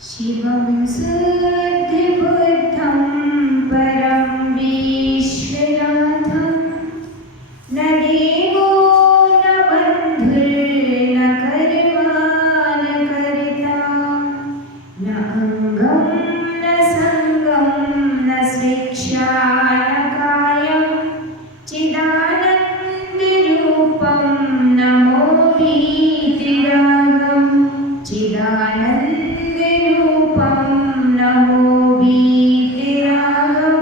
शिवं शुद्धबुद्धं परं विश्वनाथं न देवो न बन्धुर्न कर्मा न कर्ता न अङ्गं न सङ्गं न शिक्षा न कायं चिदानन्दरूपं नमो वीतरागं चिदानन्दरूपं नमो वीतरागं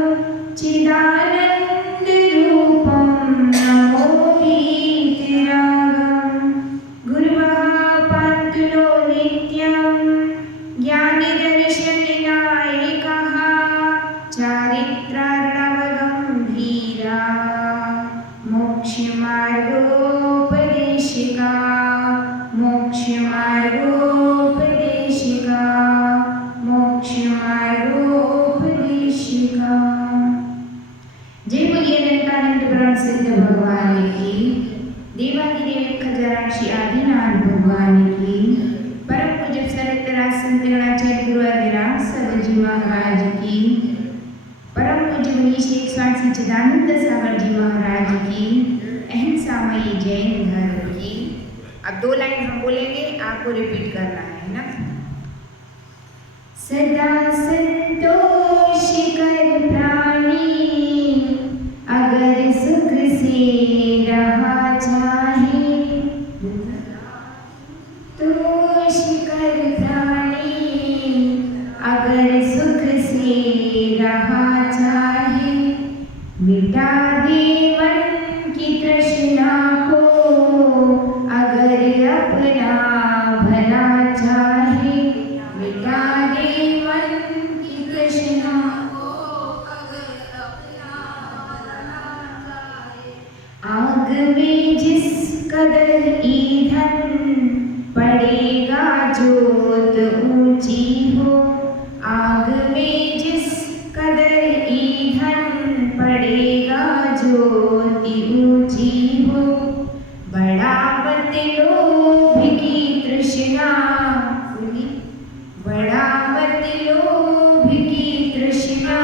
चिदानन्दरूपं नमो वीतरागं गुरुः नित्यं ज्ञानदर्शननायकः चारित्रार्णवगम्भीरा मोक्षमार्गोपदेशिका मोक्षमार्गोपदेशिका मोक्षमार्गोपदेशिका। जय बोलिए अनंतानंद ब्रह्म सिद्ध भगवान की, देवादिदेव खजानाक्षी आदिनाथ भगवान की, परम पूज्य सरतराज संत गणाचार्य गुरुदेव सबजी महाराज की, परम पूज्य मनीषी 160 चिदानंद सागर जी महाराज की, अहिंसामयी जैन धर्म की। अब 2 लाइन हम बोलेंगे, आपको रिपीट करना है ना। सदा संतोष कर प्राणी अगर सुख से रहा चाहे, तोष कर प्राणी अगर सुख से रहा चाहे, मिटा दे मन की तृष्णा को अगर अपना भला चाहे, मिटा दे मन की तृष्णा को अगर अपना भला चाहे। आग में जिस कदर ईंधन पड़ेगा जोत ऊंची हो, आग में जिस कदर ईंधन पड़ेगा ज्योति ऊंची हो, बड़ा मत लोभ की तृष्णा, बड़ा मत लोभ की तृष्णा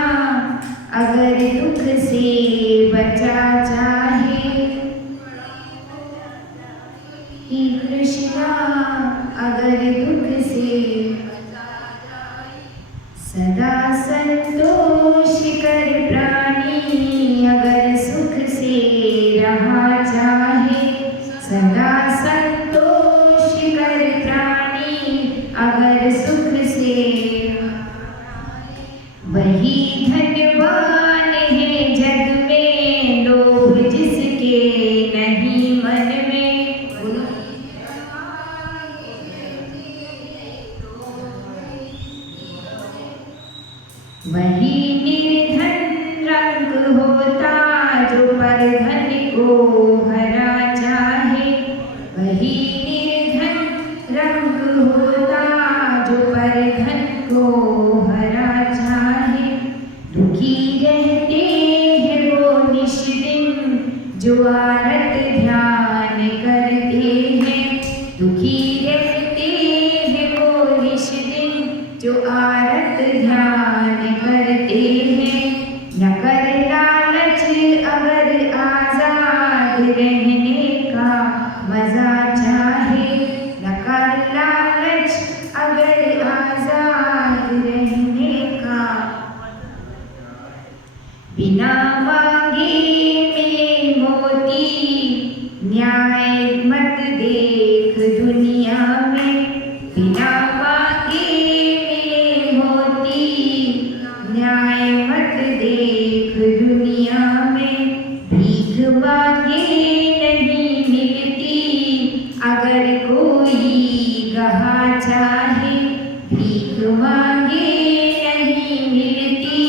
अगर दुख से बचा चाहे, की तृष्णा अगर दुख से सदा संतोष कर प्राणी अगर सुख से रहा चाहे, सदा संतोष कर प्राणी अगर सुख से, वही धन्यवान है जग में लोभ जिसके नहीं मन में, वही निर्धन रंग होता जो परधन को हरा चाहे, वही निर्धन रंग होता जो परधन को हरा चाहे। दुखी रहते हैं वो निश दिन जो आरत ध्यान करते हैं, दुखी रहते हैं वो निश दिन जो आरत ध्यान करते हैं। न कर लालच अगर आजाद रहने का मजा चाहे, न कर लालच अगर आजाद रहने का, बिना मांगे मिले मोती न्याय मत देख दुनिया में, बिना मांगे मिले मोती न्याय मत देख दुनिया में। भीख मांगे नहीं मिलती अगर कोई गहा चाहे, भीख मांगे नहीं मिलती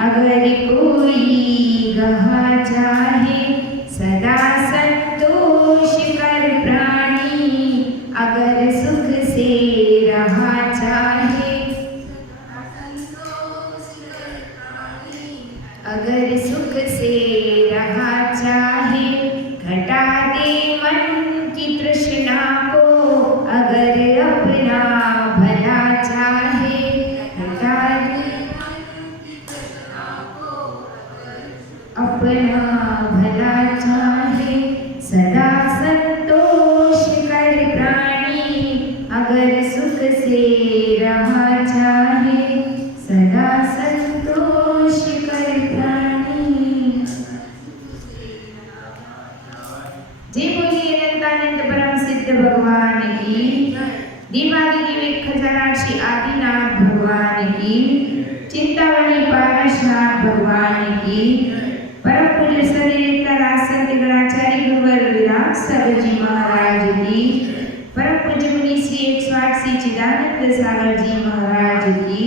अगर कोई गहा चाहे। सदा संतोष कर प्राणी अगर सुख से रहा चाहे, अगर सुख से रहा चाहे। घटा दे मन की तृष्णा को अगर अपना से रहा चाहे, सदा संतोष कर प्राणी। जय बोलिए अनंतानंद परम सिद्ध भगवान की, देवादिदेव खजाना श्री आदिनाथ भगवान की, चिंतामणि पारसनाथ भगवान की, परम पूज्य सदगुरु राजसंत गणाचार्य गुरुवर विराट सागर जी महाराज की, परम पूज्य मुनि श्री 108 श्री चिदानंद सागर जी महाराज की,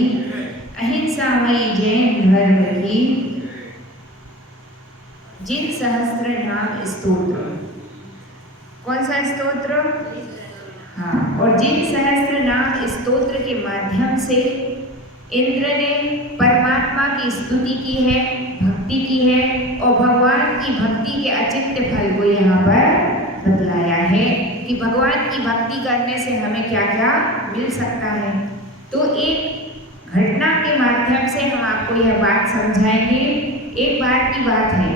अहिंसामयी जैन धर्म की। जिन सहस्त्र नाम स्तोत्र, कौन सा स्तोत्र? हाँ, और जिन सहस्त्र नाम स्तोत्र के माध्यम से इंद्र ने परमात्मा की स्तुति की है, भक्ति की है और भगवान की भक्ति के अचिंत्य फल को यहाँ पर बतलाया है कि भगवान की भक्ति करने से हमें क्या क्या मिल सकता है। तो एक घटना के माध्यम से हम आपको यह बात समझाएंगे। एक बार की बात है,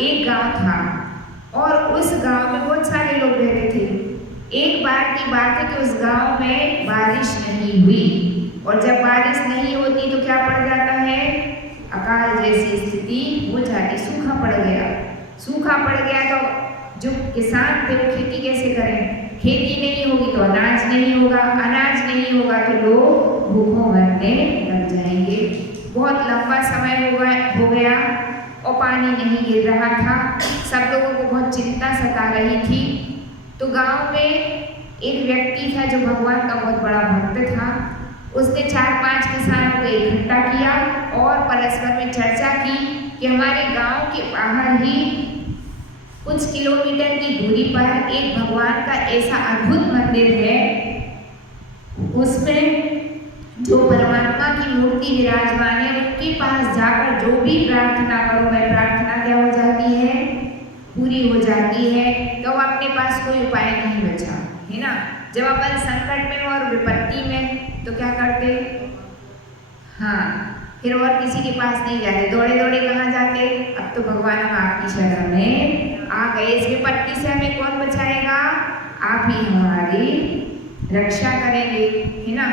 एक गांव था और उस गांव में बहुत सारे लोग रहते थे। एक बार की बात है कि उस गांव में बारिश नहीं हुई और जब बारिश नहीं होती तो क्या पड़ जाता है? अकाल जैसी स्थिति हो जाती, सूखा पड़ गया। सूखा पड़ गया तो जो किसान थे वो खेती कैसे करें? खेती नहीं होगी तो अनाज नहीं होगा, अनाज नहीं होगा तो लोग भूखों मरने लग जाएंगे। बहुत लंबा समय हो गया और पानी नहीं गिर रहा था। सब लोगों को बहुत चिंता सता रही थी। तो गांव में एक व्यक्ति था जो भगवान का बहुत बड़ा भक्त था। उसने 4-5 किसानों को इकट्ठा किया और परस्पर में चर्चा की कि हमारे गांव के बाहर ही कुछ किलोमीटर की दूरी पर एक भगवान का ऐसा अद्भुत मंदिर है, उसमें जो परमात्मा की मूर्ति विराजमान है, उनके पास जाकर जो भी प्रार्थना करो, वह प्रार्थना क्या हो जाती है? पूरी हो जाती है। तो अपने पास कोई उपाय नहीं बचा, है ना। जब अपन संकट में और विपत्ति में तो क्या करते? हाँ, फिर और किसी के पास नहीं जाते, दौड़े दौड़े कहाँ जाते? अब तो भगवान हम आपकी शरण में आ गए, इस विपत्ति से हमें कौन बचाएगा? आप ही हमारी रक्षा करेंगे, है ना।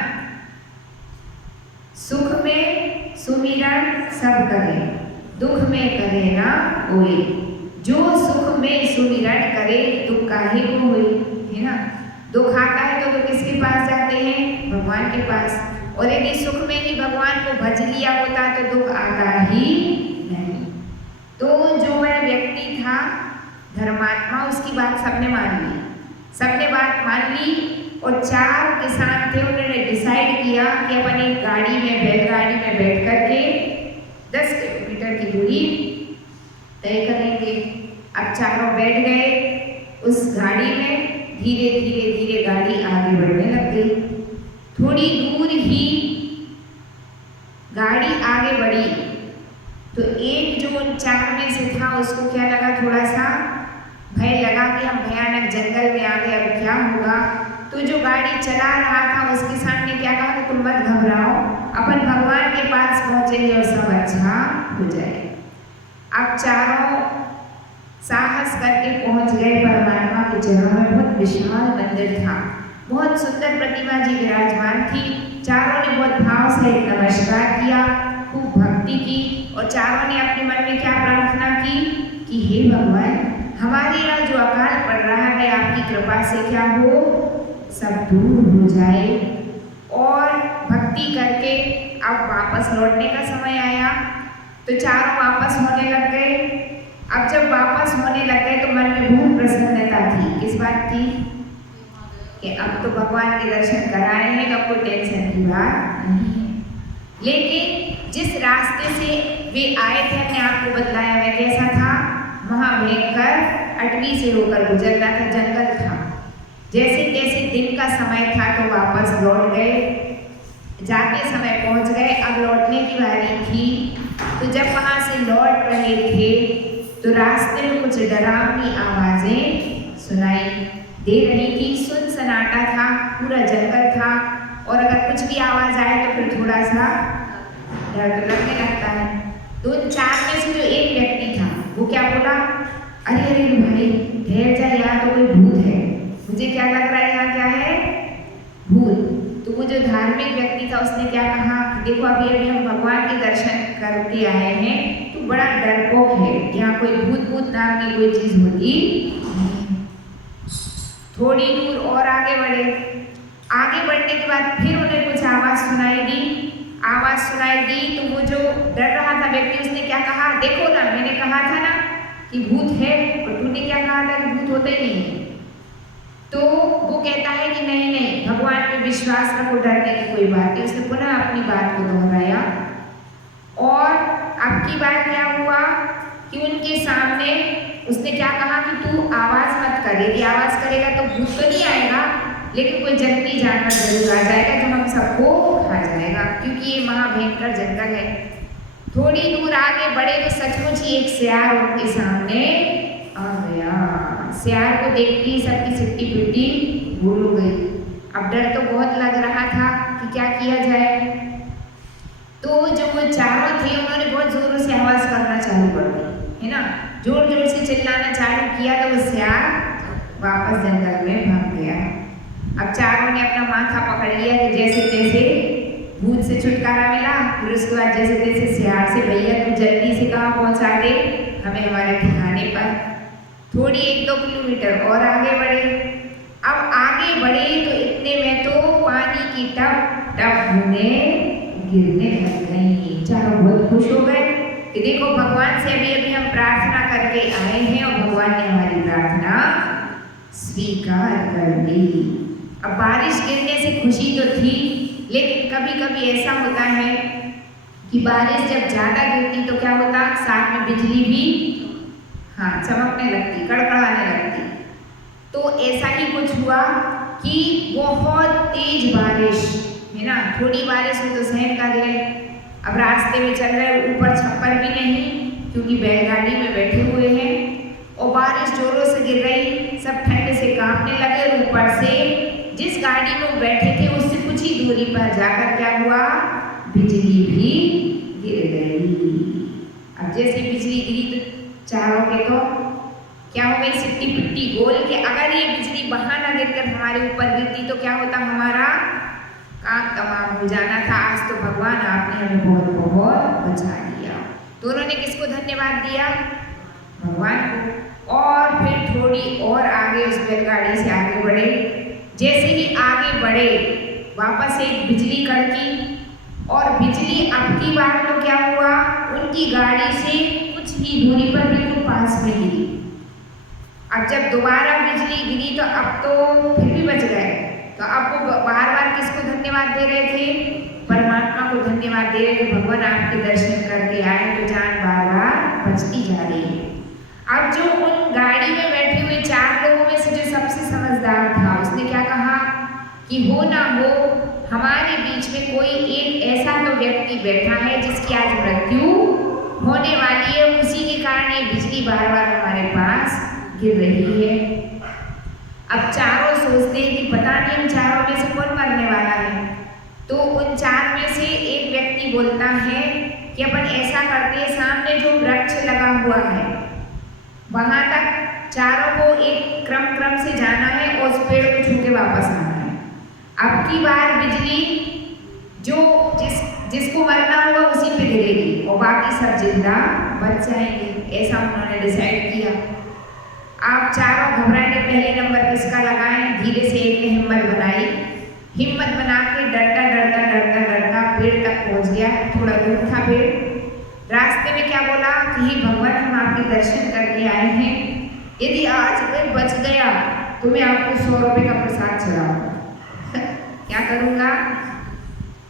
सुख में सुमिरन सब करे, दुख में करे ना कोई। जो सुख में सुमिरन करे दुख काहे को होई, है ना। दुख आता है तो किसके पास जाते हैं? भगवान के पास। और यदि सुख में ही भगवान को भज लिया होता तो दुख आता ही नहीं। तो जो वह व्यक्ति था धर्मात्मा, उसकी बात सबने मान ली। सबने बात मान ली और 4 किसान थे, उन्होंने डिसाइड किया कि अपन एक गाड़ी में, बैलगाड़ी में बैठ करके 10 किलोमीटर की दूरी तय करेंगे। अब चारों बैठ गए उस गाड़ी में। धीरे धीरे धीरे गाड़ी आगे बढ़ने लग गई। थोड़ी दूर ही गाड़ी आगे बढ़ी तो एक जो उन 4 में से था उसको क्या लगा? थोड़ा सा भय लगा कि हम भयानक जंगल में आ गए, अब क्या होगा। तो जो गाड़ी चला रहा था उसके सामने क्या कहा कि तुम मत घबराओ, अपन भगवान के पास पहुंचेंगे और सब अच्छा हो जाए। अब चारों साहस करके पहुंच गए परमात्मा के चरणों में। बहुत विशाल मंदिर था, बहुत सुंदर प्रतिमा जी विराजमान थी। चारों ने बहुत भाव से नमस्कार किया, खूब भक्ति की और चारों ने अपने मन में क्या प्रार्थना की कि हे भगवान, हमारे यहाँ जो अकाल पड़ रहा है आपकी कृपा से क्या हो, सब दूर हो जाए। और भक्ति करके अब वापस लौटने का समय आया तो चारों वापस होने लग गए। अब जब वापस होने लग गए तो मन में बहुत प्रसन्नता थी। किस बात की? कि अब तो भगवान के दर्शन कराए हैं, अब कोई टेंशन की बात नहीं है। लेकिन जिस रास्ते से वे आए थे, हमने आपको बतलाया, वह कैसा था? महाभयंकर अटवी से होकर गुजरना था, जंगल था। जैसे तैसे दिन का समय था तो वापस लौट गए। जाते समय पहुंच गए, अब लौटने की बारी थी। तो जब वहां से लौट रहे थे तो रास्ते में कुछ डरावनी आवाजें सुनाई दे रही थी। सुनसनाटा था, पूरा जंगल था और अगर कुछ भी आवाज आए तो फिर थोड़ा सा डर लगने लगता है। तो 4 में से जो एक व्यक्ति था वो क्या बोला? अरे अरे भाई ठहर जा, यहाँ तो कोई भूत है। मुझे क्या लग रहा है, यहाँ क्या है? भूत। धार्मिक व्यक्ति था उसने क्या कहा, देखो अभी अभी हम भगवान के दर्शन करके आए हैं, तो बड़ा डरपोक है, यहाँ कोई भूत नाम की कोई चीज होती नहीं। थोड़ी दूर और आगे बढ़े। आगे बढ़ने के बाद फिर उन्हें कुछ आवाज सुनाई दी। तो वो जो डर रहा था व्यक्ति उसने क्या कहा, देखो ना मैंने कहा था ना कि भूत है, और तूने क्या कहा था कि भूत होते नहीं है। तो वो कहता है कि नहीं भगवान पे विश्वास रखो, डरने की कोई बात नहीं। उसने पुनः अपनी बात को दोहराया और अब की बार क्या हुआ कि उनके सामने उसने क्या कहा कि तू आवाज मत कर, यदि आवाज करेगा तो भूत तो नहीं आएगा, लेकिन कोई जंगली जानवर जरूर आ जाएगा जो हम सबको खा जाएगा, क्योंकि ये महाभयंकर जंगल है। थोड़ी दूर आगे बढ़े तो सचमुच ही एक सियार उनके सामने आ गया। सियार को देखते ही सबकी सिट्टी पिट्टी गुल हो गई। अब डर तो बहुत लग रहा था कि क्या किया जाए। तो जो वो चारों थे उन्होंने बहुत जोरों से आवाज करना चालू कर दी, है ना, जोर जोर से चिल्लाना चालू किया, तो वो सियार वापस जंगल में भाग गया। अब चारों ने अपना माथा पकड़ लिया कि जैसे तैसे भूत से छुटकारा मिला। फिर उसके बाद जैसे तैसे सियार से, भैया तू जल्दी से कहाँ पहुंचा दे हमें हमारे ठिकाने पर। थोड़ी 1-2 किलोमीटर और आगे बढ़े। अब आगे बढ़े तो इतने में तो पानी की टप टप बूंदें गिरने लग गई। चारों बहुत खुश हो गए कि देखो भगवान से अभी अभी हम प्रार्थना करके आए हैं और भगवान ने हमारी प्रार्थना स्वीकार कर ली। अब बारिश गिरने से खुशी तो थी, लेकिन कभी कभी ऐसा होता है कि बारिश जब ज्यादा गिरती तो क्या होता, साथ में बिजली भी चमकने लगती, कड़कड़ाने लगती। तो ऐसा ही कुछ हुआ कि बहुत तेज बारिश, है ना, थोड़ी बारिश हो तो सहन कर ले। अब रास्ते में चल रहे, ऊपर छप्पर भी नहीं क्योंकि बैलगाड़ी में बैठे हुए हैं, और बारिश जोरों से गिर रही, सब ठंड से कांपने लगे। और ऊपर से जिस गाड़ी में बैठे थे उससे कुछ ही दूरी पर जाकर क्या हुआ, बिजली भी गिर गई। अब जैसे बिजली गिरी तो चारों के तो क्या हो गई, सिट्टी पिट्टी गोल के। अगर ये बिजली वहां ना गिरकर हमारे ऊपर गिरती तो क्या होता, हमारा काम तमाम हो जाना था। आज तो भगवान आपने हमें बहुत बहुत बचा लिया। तो उन्होंने किसको धन्यवाद दिया, भगवान को। और फिर थोड़ी और आगे उस बैलगाड़ी से आगे बढ़े। जैसे ही आगे बढ़े वापस एक बिजली कड़की, और बिजली अब की बार तो क्या हुआ, उनकी गाड़ी से कुछ ही दूरी पर बिल्कुल पास में गिरी। अब जब दोबारा बिजली गिरी तो अब तो फिर भी बच गए। तो अब वो बार बार किसको धन्यवाद दे रहे थे, परमात्मा को धन्यवाद दे रहे थे, भगवान आपके दर्शन करके आए तो जान बार बार बचती जा रही है। अब जो उन गाड़ी में बैठे हुए 4 लोगों में से जो सबसे समझदार था उसने क्या कहा कि हो ना हो हमारे बीच में कोई एक ऐसा तो व्यक्ति बैठा है जिसकी आज मृत्यु होने वाली है, उसी के कारण ये बिजली बार बार हमारे पास गिर रही है। अब चारों सोचते हैं कि पता नहीं इन चारों में से कौन मरने वाला है। तो उन 4 में से एक व्यक्ति बोलता है कि अपन ऐसा करते हैं, सामने जो वृक्ष लगा हुआ है वहां तक चारों को एक क्रम से जाना है और उस पेड़ को छू के वापस आना है। अब की बार बिजली जो जिसको मरना हुआ उसी पे गिरेगी और बाकी सब जिंदा बच जाएंगे, ऐसा उन्होंने डिसाइड किया। आप चारों घबराए, पहले नंबर किसका लगाएं। धीरे से एक ने हिम्मत बनाई, हिम्मत बना के डरता पेड़ तक पहुंच गया। थोड़ा दूर था पेड़। रास्ते में क्या बोला कि हे भगवान हम आपके दर्शन करके आए हैं, यदि आज मैं बच गया तो मैं आपको 100 रुपये का प्रसाद चढ़ाऊंगा। क्या करूंगा,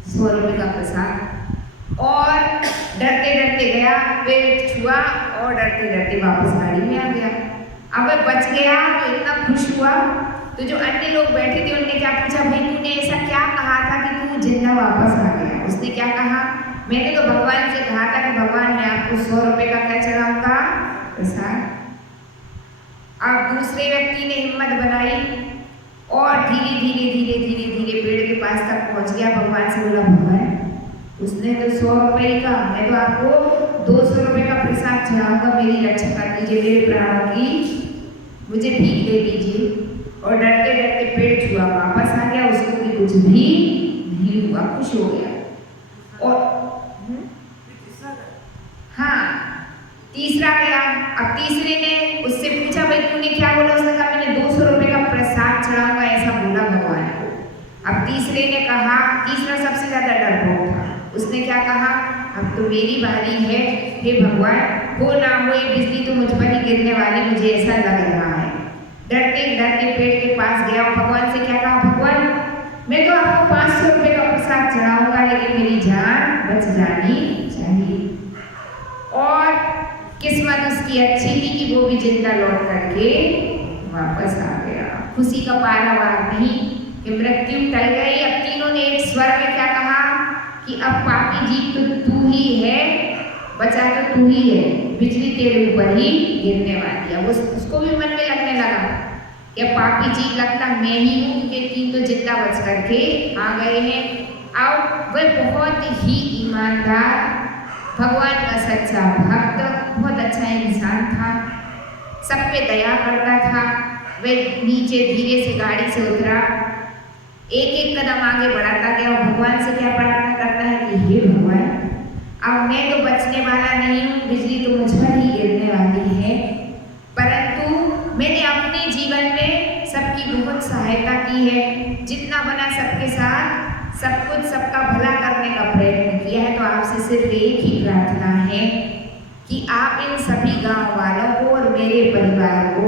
100 रुपये का प्रसाद। और डरते डरते गया, पेड़ छुआ और डरते डरते वापस गाड़ी में आ गया। अब बच गया तो इतना खुश हुआ। तो जो अन्य लोग बैठे थे उन्होंने क्या पूछा, भाई तूने ऐसा क्या कहा था कि तू जिंदा वापस आ गया। उसने क्या कहा, मैंने तो भगवान से कहा था कि भगवान मैं आपको 100 रुपये का क्या चढ़ाऊंगा, प्रसाद। अब दूसरे व्यक्ति ने हिम्मत बनाई और धीरे पेड़ के पास तक पहुंच गया। भगवान से बोला, भगवान उसने तो 100 रुपये का, मैं तो आपको 200 रुपये का प्रसाद चढ़ाऊंगा, मेरी रक्षा कर दीजिए, मेरे प्राणों की मुझे भीख दे दीजिए। और डरते डरते पेड़ छुआ वापस आ गया, उसको भी कुछ भी नहीं हुआ, खुश हो गया। और हाँ, तीसरा गया। अब तीसरे ने उससे पूछा, भाई तूने क्या बोला? उसने कहा मैंने 200 रुपए का प्रसाद चढ़ाऊंगा, ऐसा बोला भगवान को। अब तीसरे ने कहा, तीसरा सबसे ज्यादा डरपोक था, उसने क्या कहा, अब तो मेरी बारी है, हे भगवान हो ना हो ये बिजली तो मुझ पर ही गिरने वाली, मुझे ऐसा लग रहा है। डरते डरते पेड़ के पास गया और भगवान से क्या कहा, भगवान मैं तो आपको 500 रुपए का प्रसाद चढ़ाऊंगा, लेकिन मेरी जान बच जानी चाहिए। और किस्मत उसकी अच्छी थी कि वो भी जिंदा लौट करके वापस आ गया। खुशी का पारावार नहीं कि मृत्यु टल गई। अब तीनों ने एक स्वर में क्या कहा कि अब पापी जी तो तू ही है, बचा तो तू ही है, बिजली तेरे ऊपर ही गिरने वाली है। उसको भी मन में लगने लगा कि पापी जी लगता मैं ही हूँ, क्योंकि तीन तो जिंदा बच करके आ गए हैं। अब वह बहुत ही ईमानदार, भगवान का सच्चा भक्त, बहुत अच्छा इंसान था, सब पे दया करता था। वह नीचे धीरे से गाड़ी से उतरा, एक एक कदम आगे बढ़ाता गया और भगवान से क्या प्रार्थना करता है कि हे भगवान अब मैं तो बचने वाला नहीं हूँ, बिजली तो मुझ पर ही गिरने वाली है, परंतु मैंने अपने जीवन में सबकी बहुत सहायता की है, जितना बना सबके साथ सब कुछ सबका भला करने का प्रयत्न किया है। तो आपसे सिर्फ एक ही प्रार्थना है कि आप इन सभी गांव वालों को और मेरे परिवार को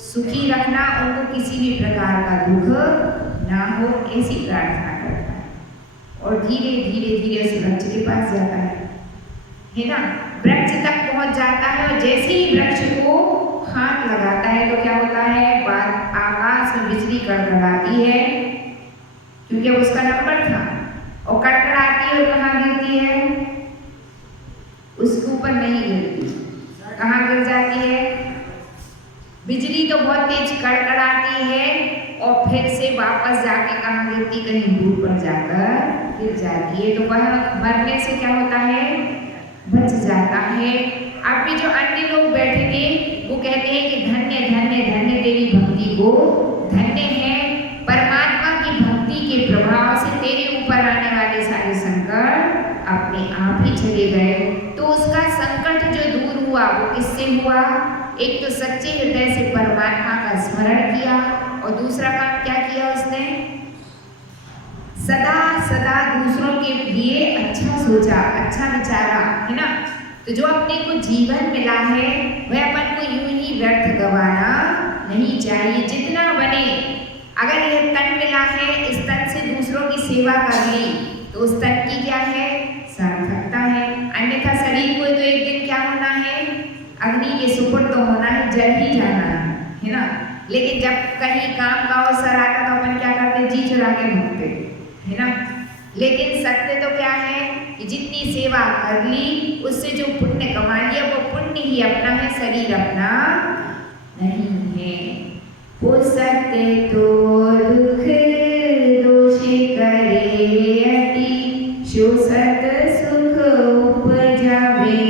सुखी रखना, उनको किसी भी प्रकार का दुख ना हो, ऐसी प्रार्थना करता है। और धीरे धीरे धीरे उस वृक्ष के पास जाता है ना, वृक्ष तक पहुंच जाता है और जैसे ही वृक्ष को हाथ लगाता है तो क्या होता है, आकाश में बिजली कड़कड़ाती है, क्योंकि उसका नंबर था, और कड़कड़ाती है और कहाँ गिरती है, उसके ऊपर नहीं गिरती, कहाँ गिर जाती है, बिजली तो बहुत तेज कड़कड़ाती है और फिर से वापस जाके कहाँ गिरती, कहीं दूर पर जाकर गिर जाती है। तो वह मरने से क्या होता है, बच जाता है। अब भी जो अन्य लोग बैठे थे वो कहते हैं कि धन्य धन्य धन्य तेरी भक्ति को, धन्य है परमात्मा की भक्ति के प्रभाव से तेरे ऊपर आने वाले सारे संकट अपने आप ही चले गए। तो उसका संकट जो दूर हुआ वो किससे हुआ, एक तो सच्चे हृदय से परमात्मा का स्मरण किया और दूसरा काम क्या किया उसने, सदा सदा दूसरों के लिए अच्छा सोचा, अच्छा विचारा, है ना। तो जो अपने को जीवन मिला है वह अपन को यूं ही व्यर्थ गवाना नहीं चाहिए, जितना बने। अगर यह तन मिला है, इस तन से दूसरों की सेवा कर ली तो उस तन की क्या है, सार्थकता है। अन्यथा शरीर को तो एक दिन क्या होना है, अग्नि के सुपुर्द तो होना है, जल ही जाना है ना। लेकिन जब कहीं काम का अवसर आता तो अपन क्या करते, जी चुरा के भगते, है ना। लेकिन सत्य तो क्या है कि जितनी सेवा कर ली उससे जो पुण्य कमा लिया वो पुण्य ही अपना है, शरीर अपना नहीं है। हो सत्य तो दुख दोष करे अति, शोषत सुख उपजावे,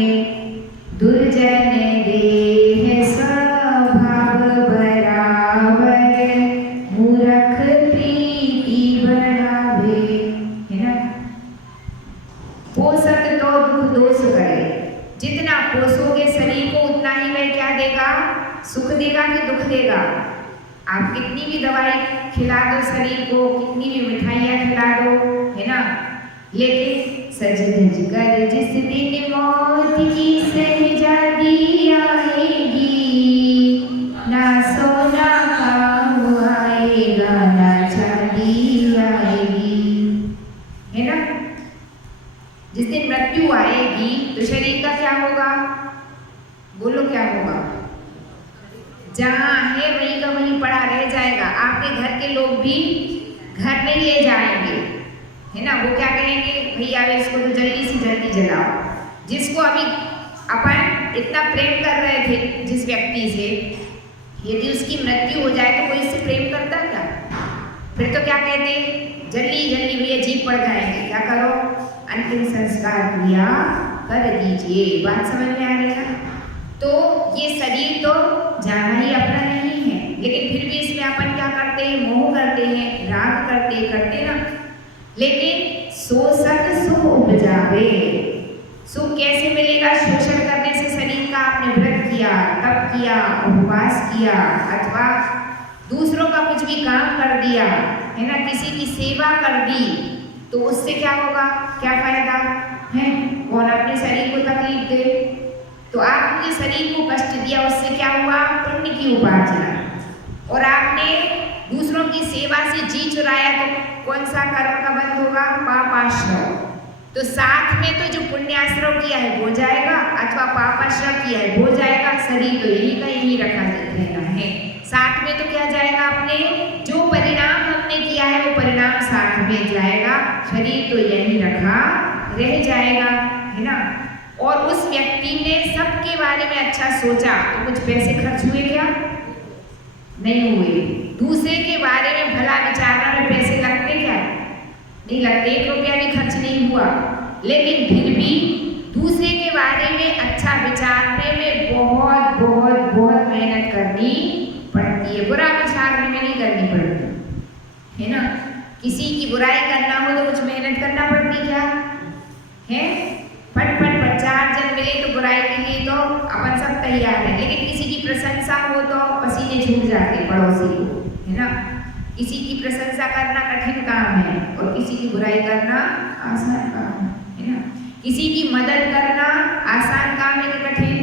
दुर्जन देह स्वभाव बराबर, मूर्ख प्रीति बढ़ावे, है ना। पोषक तो दुख दोष करे, जितना पोषोगे शरीर को उतना ही वह क्या देगा, सुख देगा कि दुख देगा। आप कितनी भी दवाई खिला दो शरीर को, कितनी भी मिठाइयाँ खिला दो, है ना, लेकिन सज धज कर जिस दिन मौत की सहजादी आएगी, ना सोना काम आएगा ना चांदी आएगी, है ना। जिस दिन मृत्यु आएगी तो शरीर का क्या होगा, बोलो क्या होगा, जहाँ है वहीं का वहीं पड़ा रह जाएगा। आपके घर के लोग भी घर नहीं ले जाएंगे, है ना। वो क्या कहेंगे, भैया इसको तो जल्दी से जल्दी जलाओ। जिसको अभी अपन इतना प्रेम कर रहे थे जिस व्यक्ति से, यदि उसकी मृत्यु हो जाए तो कोई इससे प्रेम करता क्या, फिर तो क्या कहते, जल्दी जल्दी भैया जीप पड़ जाएंगे, क्या करो अंतिम संस्कार क्रिया कर दीजिए। बात समझ में आ रही है। तो ये शरीर तो जाना ही अपना नहीं है, लेकिन फिर भी इसमें अपन क्या करते हैं, मोह करते हैं, राग करते ना। लेकिन शोषक सुख उपजावे। सुख कैसे मिलेगा? शोषण करने से शरीर का आपने व्रत किया, तप किया, उपवास किया अथवा दूसरों का कुछ भी काम कर दिया है ना, किसी की सेवा कर दी, तो उससे क्या होगा? क्या फायदा है? कौन अपने शरीर को तकलीफ दे? तो आपने शरीर को कष्ट दिया, उससे क्या हुआ? पुण्य की उपार्जना। और आपने दूसरों की सेवा से जी चुराया तो कौन सा कर्म का बंध होगा? पापाश्रव। तो साथ में तो जो पुण्याश्रव किया है वो जाएगा अथवा पापाश्रव किया है वो जाएगा। शरीर तो यही का यही रखा रहना है, साथ में तो क्या जाएगा? अपने जो परिणाम हमने किया है वो परिणाम साथ में जाएगा, शरीर तो यही रखा रह जाएगा, है ना। और उस व्यक्ति ने सबके बारे में अच्छा सोचा तो कुछ पैसे खर्च हुए क्या? नहीं हुए। दूसरे के बारे में भला विचारने में पैसे लगते क्या? नहीं लगते, 1 रुपया भी खर्च नहीं हुआ। लेकिन फिर भी दूसरे के बारे में अच्छा विचारने में बहुत बहुत बहुत मेहनत करनी पड़ती है। बुरा विचारने में नहीं करनी पड़ती, है ना। किसी की बुराई करना हो तो कुछ मेहनत करना पड़ती क्या है? फट 4 जन मिले तो बुराई के लिए तो अपन सब तैयार है, लेकिन किसी की प्रशंसा हो तो पसीने छूट जाते पड़ोसी को, है ना। किसी की प्रशंसा करना कठिन काम है और किसी की बुराई करना आसान काम है ना। किसी की मदद करना आसान काम है कि कठिन?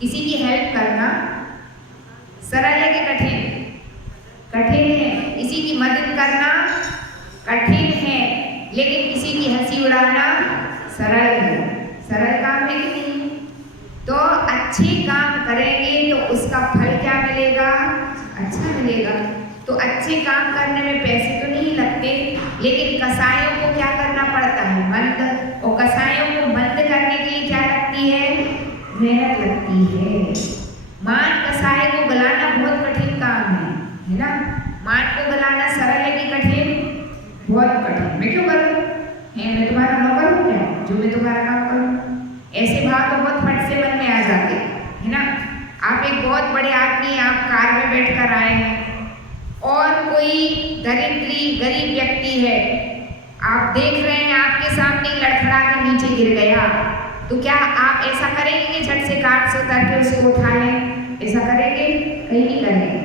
किसी की हेल्प करना सरल है कि कठिन? कठिन है। किसी की मदद करना कठिन है, लेकिन किसी की हंसी उड़ाना सरल है। सरल काम है कि नहीं? तो अच्छे काम करेंगे तो उसका फल क्या मिलेगा? अच्छा मिलेगा। तो अच्छे काम करने में पैसे तो नहीं लगते, लेकिन कसायों को क्या करना पड़ता है? मंद। और कसायों को मंद करने के लिए क्या लगती है? मेहनत लगती है। मान कसाय को गलाना बहुत कठिन काम है ना। मान को गलाना सरल है कि कठिन? बहुत कठिन। मैं क्यों करूँ? मैं तुम्हारा नौकर हूँ क्या जो मैं तुम्हारा काम करूँ? ऐसे भाव तो बहुत फट से मन में आ जाते, है ना। आप एक बहुत बड़े आदमी, आप कार में बैठ कर आए हैं और कोई गरीब व्यक्ति है, आप देख रहे हैं आपके सामने लड़खड़ा के नीचे गिर गया, तो क्या आप ऐसा करेंगे कि झट से कार से उतर के उसको उठा लें? ऐसा करेंगे? कहीं नहीं करेंगे।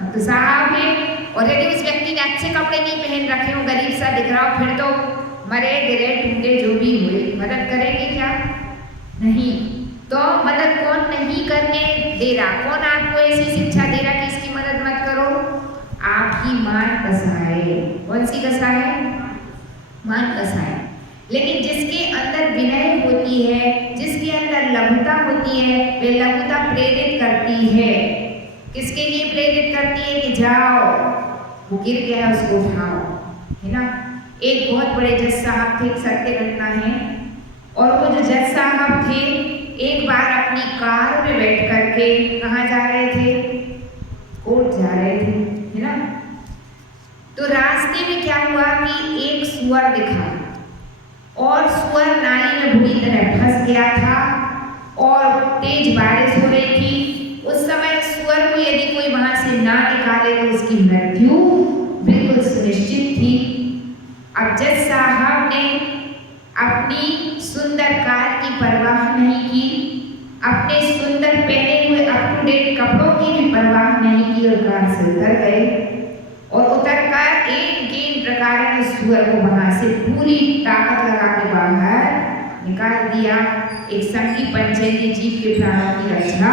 अब तो साहब है, और यदि उस व्यक्ति ने अच्छे कपड़े नहीं पहन रखे हो, गरीब सा दिख रहा हो, फिर तो मरे गिरे टूटे जो भी हुए, मदद करेंगे क्या? नहीं। तो मदद कौन नहीं करने दे रहा? कौन आपको ऐसी शिक्षा दे रहा कि इसकी मदद मत करो? आपकी मान कसाए। कौन सी कसाए? मान कसाए। लेकिन जिसके अंदर विनय होती है, जिसके अंदर लघुता होती है, वे लघुता प्रेरित करती है। किसके लिए प्रेरित करती है? कि जाओ, वो गिर गया उसको उठाओ, है ना। एक बहुत बड़े जज साहब थे, एक सत्य घटना है। और वो जो जज साहब थे, एक बार अपनी कार में बैठ करके कहाँ जा रहे थे? कोर्ट जा रहे थे, है ना। तो रास्ते में क्या हुआ कि एक सुअर दिखा और सुअर नाली में बुरी तरह फंस गया था और तेज बारिश हो रही थी। उस समय सुअर को यदि कोई वहां से ना निकाले तो उसकी मृत्यु बिल्कुल सुनिश्चित थी। अब जज साहब ने अपनी सुंदर कार की परवाह नहीं की, अपने सुंदर पहने हुए अप टू डेट कपड़ों की भी परवाह नहीं की और कार से उतर गए। और उतरकर एक प्रकार ने सुअर को वहां से पूरी ताकत लगा के बाहर निकाल दिया। एक संगी पंचायती जीव के प्राणों की रक्षा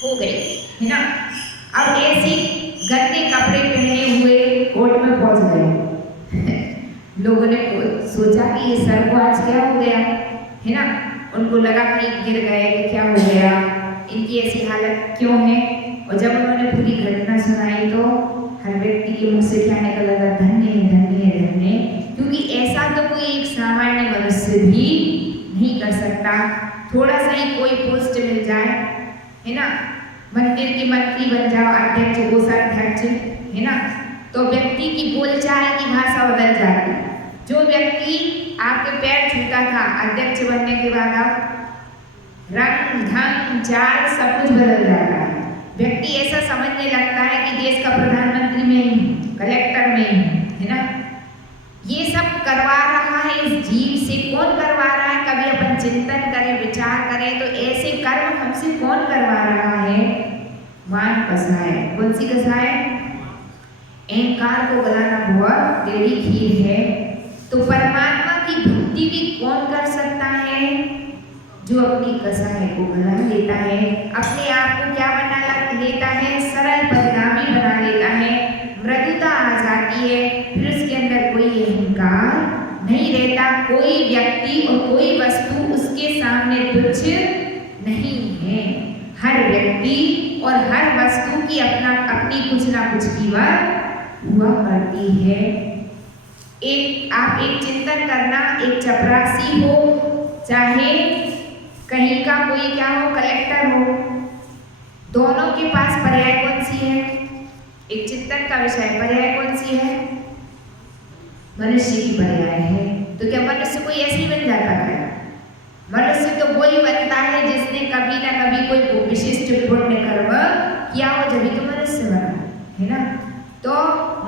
हो गई, है ना। अब ऐसी गंदे कपड़े पहने हुए कोर्ट में पहुंच गए। लोगों ने सोचा कि ये सर को आज क्या हो गया, है ना। उनको लगा कि गिर गए, कि क्या हो गया, इनकी ऐसी हालत क्यों है। और जब उन्होंने पूरी घटना सुनाई तो हर व्यक्ति के मुख से क्या निकल रहा? धन्य धन्य धन्य। क्योंकि ऐसा तो कोई एक सामान्य मनुष्य भी नहीं कर सकता। थोड़ा सा ही कोई पोस्ट मिल जाए, है ना, मंदिर के मंत्री बन जाओ, अध्यक्ष, कोषाध्यक्ष, है ना, तो व्यक्ति की बोलचाल की भाषा बदल जाती। जो व्यक्ति आपके पैर छूता था, अध्यक्ष बनने के बाद आप रंग ढंग चाल सब कुछ बदल जाता है। व्यक्ति ऐसा समझने लगता है कि देश का प्रधानमंत्री में ही, कलेक्टर में ही, है ना। चिंतन करें, विचार करें तो ऐसे कर्म हमसे कौन करवा रहा है? मान कसाय। कौन सी कसाय? अहंकार को गलाना बहुत टेढ़ी खीर है। तो परमात्मा की भक्ति भी कौन कर सकता है? जो अपनी कसाय को गला लेता है, अपने आप को क्या बना लेता है? सरल परिणामी बना लेता है, मृदुता आ जाती है, फिर उसके अंदर कोई अहंकार नहीं रहता, कोई व्यक्ति और कोई वस्तु उसके सामने तुच्छ नहीं है। हर व्यक्ति और हर वस्तु की अपनी कुछ ना कुछ कीमत हुआ करती है। आप एक चिंतन करना, एक चपरासी हो, चाहे कहीं का कोई क्या हो, कलेक्टर हो, दोनों के पास पर्याय कौन सी है? एक चिंतन का विषय पर्याय कौन सी है? मनुष्य की पर्याय है। तो क्या मनुष्य कोई ऐसे ही बन जाता है? मनुष्य तो वही बनता है जिसने कभी ना कभी कोई विशिष्ट पुण्य कर्म किया हो, जब भी तो मनुष्य बना, है ना? तो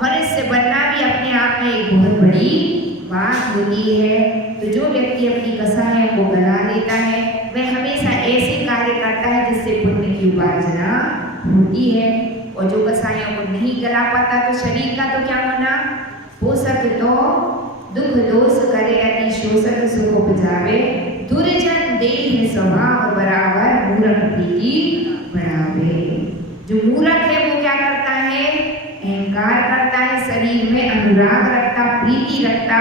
मनुष्य बनना भी अपने आप में एक बहुत बड़ी बात होती है। तो जो व्यक्ति अपनी कसाय को गला लेता है, वह हमेशा ऐसे कार्य करता है जिससे पुण्य की उपार्जना होती है। और जो कसायों को नहीं गला पाता, तो शरीर का तो क्या होना? पोषक तो दुख दोष करे, अति शोषक सुख उपजावे, दुर्जन देह स्वभाव बराबर, मूर्ख प्रीति बढ़ावे। जो मूर्ख है वो क्या करता है? अहंकार करता है, शरीर में अनुराग रखता, प्रीति रखता,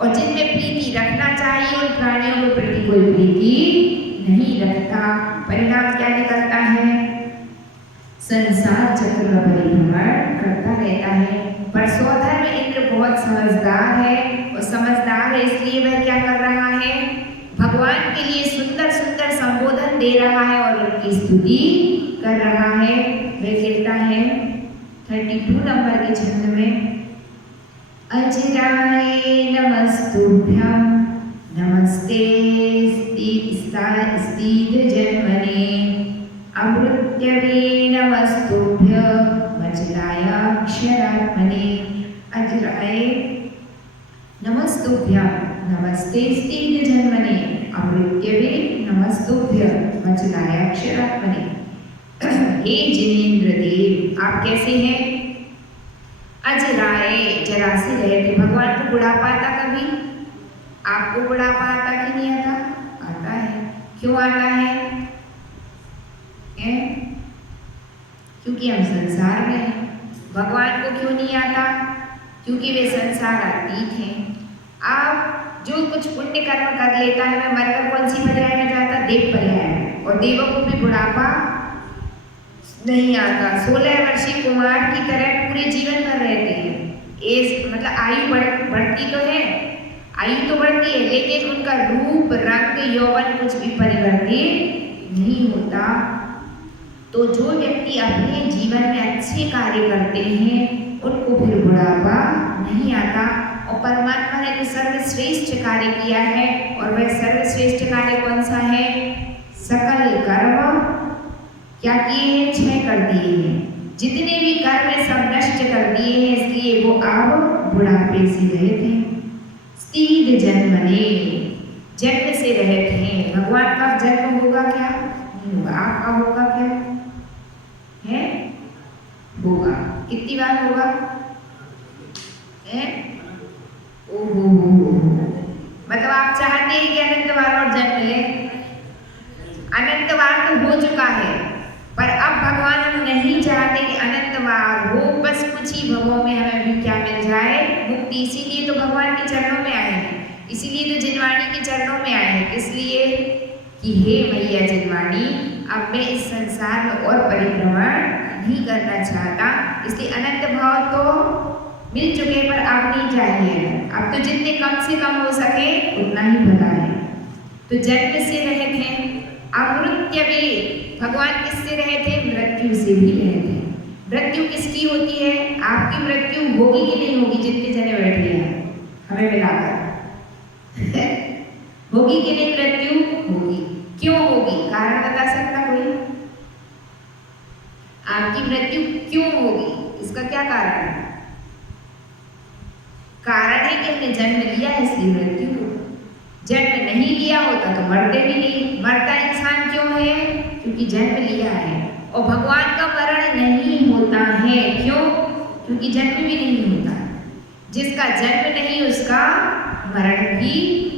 और जिनमें प्रीति रखना चाहिए उन प्राणियों के प्रति कोई प्रीति नहीं रखता। परिणाम क्या निकलता है? संसार चक्र का परिभ्रमण करता रहता है। पर स्वधर्म इंद्र बहुत समझदार है, और समझदार है इसलिए वह क्या कर रहा है? भगवान के लिए सुंदर सुंदर संबोधन दे रहा है और उनकी स्तुति कर रहा है। वह कहता है 32 नंबर के छंद में, अचिराय नमस्तुभ्यं नमस्ते स्थित जन्मने, अमृत्यवे नमस्तुभ्य मचलाय अक्षरात्मने। अचिराय नमस्तुभ्यं नमस्ते स्थित जन्मने, अमृत्यवे नमस्तुभ्य मचलाय अक्षरात्मने। हे जिनेंद्र देव, आप कैसे हैं? अजराए, जरा से रहते। भगवान को बुढ़ापा आता कभी? आपको बुढ़ापा आता कि नहीं आता? आता है। क्यों आता है? क्योंकि हम संसार में हैं। भगवान को क्यों नहीं आता? क्योंकि वे संसार अतीत हैं। आप जो कुछ पुण्य कर्म कर लेता है, वह मरकर कौन सी पर्याय में जाता? देव पर्याय में। और देवों को भी बुढ़ापा नहीं आता। 16 वर्षीय कुमार की तरह पूरे जीवन भर रहते हैं। मतलब आयु बढ़ती तो है, आयु तो बढ़ती है, लेकिन उनका रूप रंग यौवन कुछ भी परिवर्तित नहीं होता। तो जो व्यक्ति अपने जीवन में अच्छे कार्य करते हैं उनको फिर बुढ़ापा नहीं आता। और परमात्मा ने तो सर्वश्रेष्ठ कार्य किया है, और वह सर्वश्रेष्ठ कार्य कौन सा है? सकल कर्म क्या किए हैं? क्षय कर दिए हैं। जितने भी कर्म है सब नष्ट कर दिए हैं, इसलिए वो अब बुढ़ापे से रहित हैं। स्थित जन्मने, जन्म से रहित हैं। भगवान का जन्म होगा क्या? नहीं होगा। आपका होगा क्या? है? होगा। कितनी बार होगा? है? ओहो, मतलब आप चाहते हैं कि अनंत बार और जन्म ले? अनंत बार तो हो चुका है, पर अब भगवान हम नहीं चाहते कि अनंत बार हो, बस कुछ ही भवों में हमें भी क्या मिल जाए? मुक्ति। इसीलिए तो भगवान के चरणों में आए हैं, इसीलिए तो जिनवाणी के चरणों में आए हैं। किस लिए? कि हे मैया जिनवाणी, अब मैं इस संसार में और परिभ्रमण नहीं करना चाहता, इसलिए अनंत भाव तो मिल चुके, पर अब नहीं चाहिए। अब तो जितने कम से कम हो सके उतना ही भला है। तो जन्म से रहित हैं। अमृत्यवे, भगवान किससे रहित हैं? मृत्यु से भी रहित हैं। मृत्यु किसकी होती है? आपकी मृत्यु होगी कि नहीं होगी? जितने जने बैठे हैं हमें मिलाकर होगी कि नहीं? मृत्यु होगी। क्यों होगी? कारण बता सकता कोई? आपकी मृत्यु क्यों होगी? इसका क्या कारण है? कारण है कि हमने जन्म लिया है, इसलिए मृत्यु हो। जन्म नहीं लिया होता तो मरते भी नहीं। मरता इंसान क्यों है? क्योंकि जन्म लिया है। और भगवान का मरण नहीं होता है, क्यों? क्योंकि जन्म भी नहीं होता। जिसका जन्म नहीं उसका मरण भी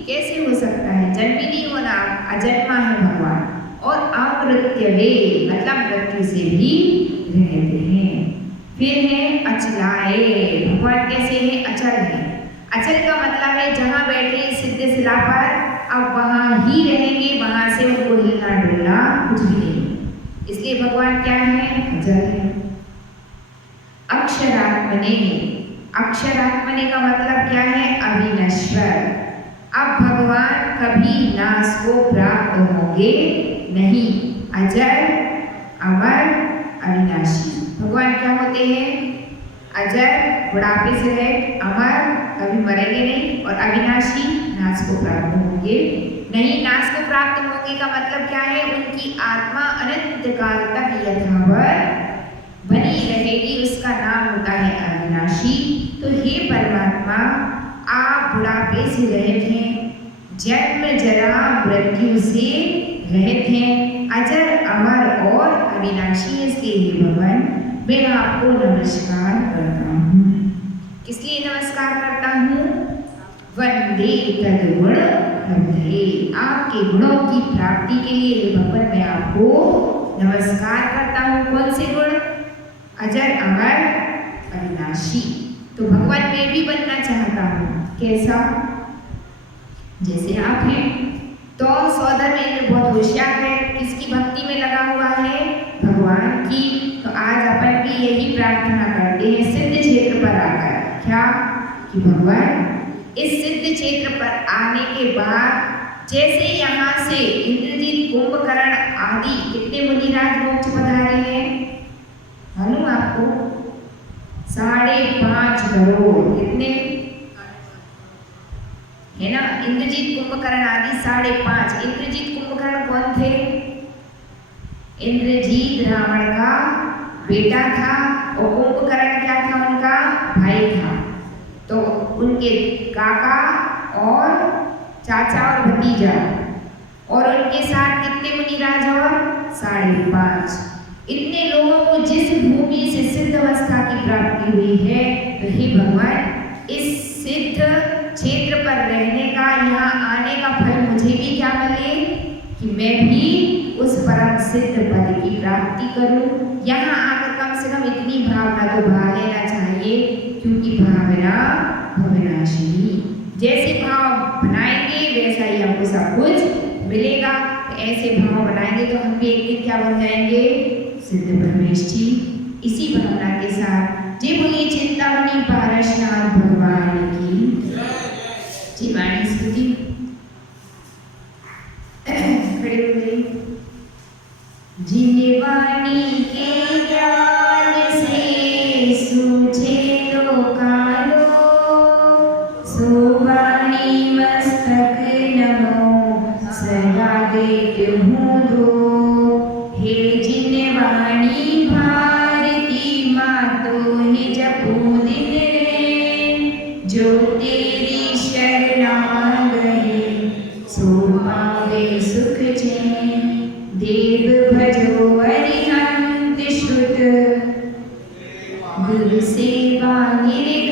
कैसे हो सकता है? जन्म भी नहीं होना, अजन्मा है भगवान। और अमृत्यवे मतलब मृत्यु से भी रहते हैं। फिर है अचलाए, भगवान कैसे है? अचल है। अचल का मतलब है जहाँ बैठे सिद्ध शिला पर अब वहाँ ही रहेंगे, वहाँ से उनको हिलना डुलना कुछ भी नहीं। इसलिए भगवान क्या है? अचल है। अक्षरात्मने, अक्षरात्मने का मतलब क्या है? अविनश्वर। अब भगवान कभी नाश को प्राप्त होंगे नहीं, अजर अमर अविनाशी। भगवान क्या होते हैं? अजर, बुढ़ापे से रहित, अमर, कभी मरेंगे नहीं, और अविनाशी, नाश को प्राप्त होंगे नहीं। नाश को प्राप्त होंगे का मतलब क्या है? उनकी आत्मा अनंत काल तक यथावत बनी रहेगी, उसका नाम होता है अविनाशी। तो हे परमात्मा, आप बुढ़ापे से रहित हैं, जन्म जरा मृत्यु से रहित हैं, अजर अमर और अविनाशी। इसलिए हे भगवान मैं आपको नमस्कार करता हूँ। किस लिए नमस्कार करता हूँ? वंदे तद्गुण प्रभुते, आपके गुणों की प्राप्ति के लिए हे भगवान मैं आपको नमस्कार करता हूँ। कौन से गुण? अजर अमर अविनाशी। तो भगवान मैं भी बनना चाहता हूँ। कैसा? जैसे आप हैं। तो सौधर्मेंद्र बहुत होशियार है, किसकी भक्ति में लगा हुआ है? भगवान की। तो आज अपन भी यही प्रार्थना करते हैं सिद्ध क्षेत्र पर आकर, क्या कि भगवान इस सिद्ध क्षेत्र पर आने के बाद जैसे यहाँ से इंद्रजीत, कुंभकर्ण आदि कितने मुनिराज मोक्ष पधारे हैं मालूम आपको? 5.5 करोड़। कितने है ना? इंद्रजीत, कुंभकर्ण आदि 5.5। इंद्रजीत, कुंभकर्ण कौन थे? इंद्रजीत रावण का बेटा था और कुंभकर्ण क्या था? उनका भाई था। तो उनके काका और चाचा और भतीजा, और उनके साथ कितने मुनिराज? और 5.5। इतने लोगों को जिस भूमि से सिद्ध अवस्था की प्राप्ति हुई है, तो हे भगवान इस सिद्ध क्षेत्र पर रहने का, यहाँ आने का फल मुझे भी क्या मिले कि मैं भी उस परम सिद्ध पद की प्राप्ति करूं। यहाँ आकर कम से कम इतनी भावना तो भा लेना चाहिए, क्योंकि भावना भवनाशिनी। जैसे भाव बनाएंगे वैसा ही हमको सब कुछ मिलेगा। ऐसे भाव बनाएंगे तो हम भी एक दिन क्या बन जाएंगे? सिद्ध परमेश जी। इसी भावना के साथ जी बोलिए चिंतामणि पारसनाथ भगवान की जी। वाणी स्तुति खड़े हो गए। जिन्हें वाणी के ज्ञान से सूझे लोकालो, सो वाणी मस्तक नमो सदा देते हूँ दो। हे जिन्हें वाणी भारती मातो ही जपो दिन रे, जो तेरी शरणा गए सो पावे सुख चैन। देव भजो अरिहंत श्रुत, गुरु सेवा निर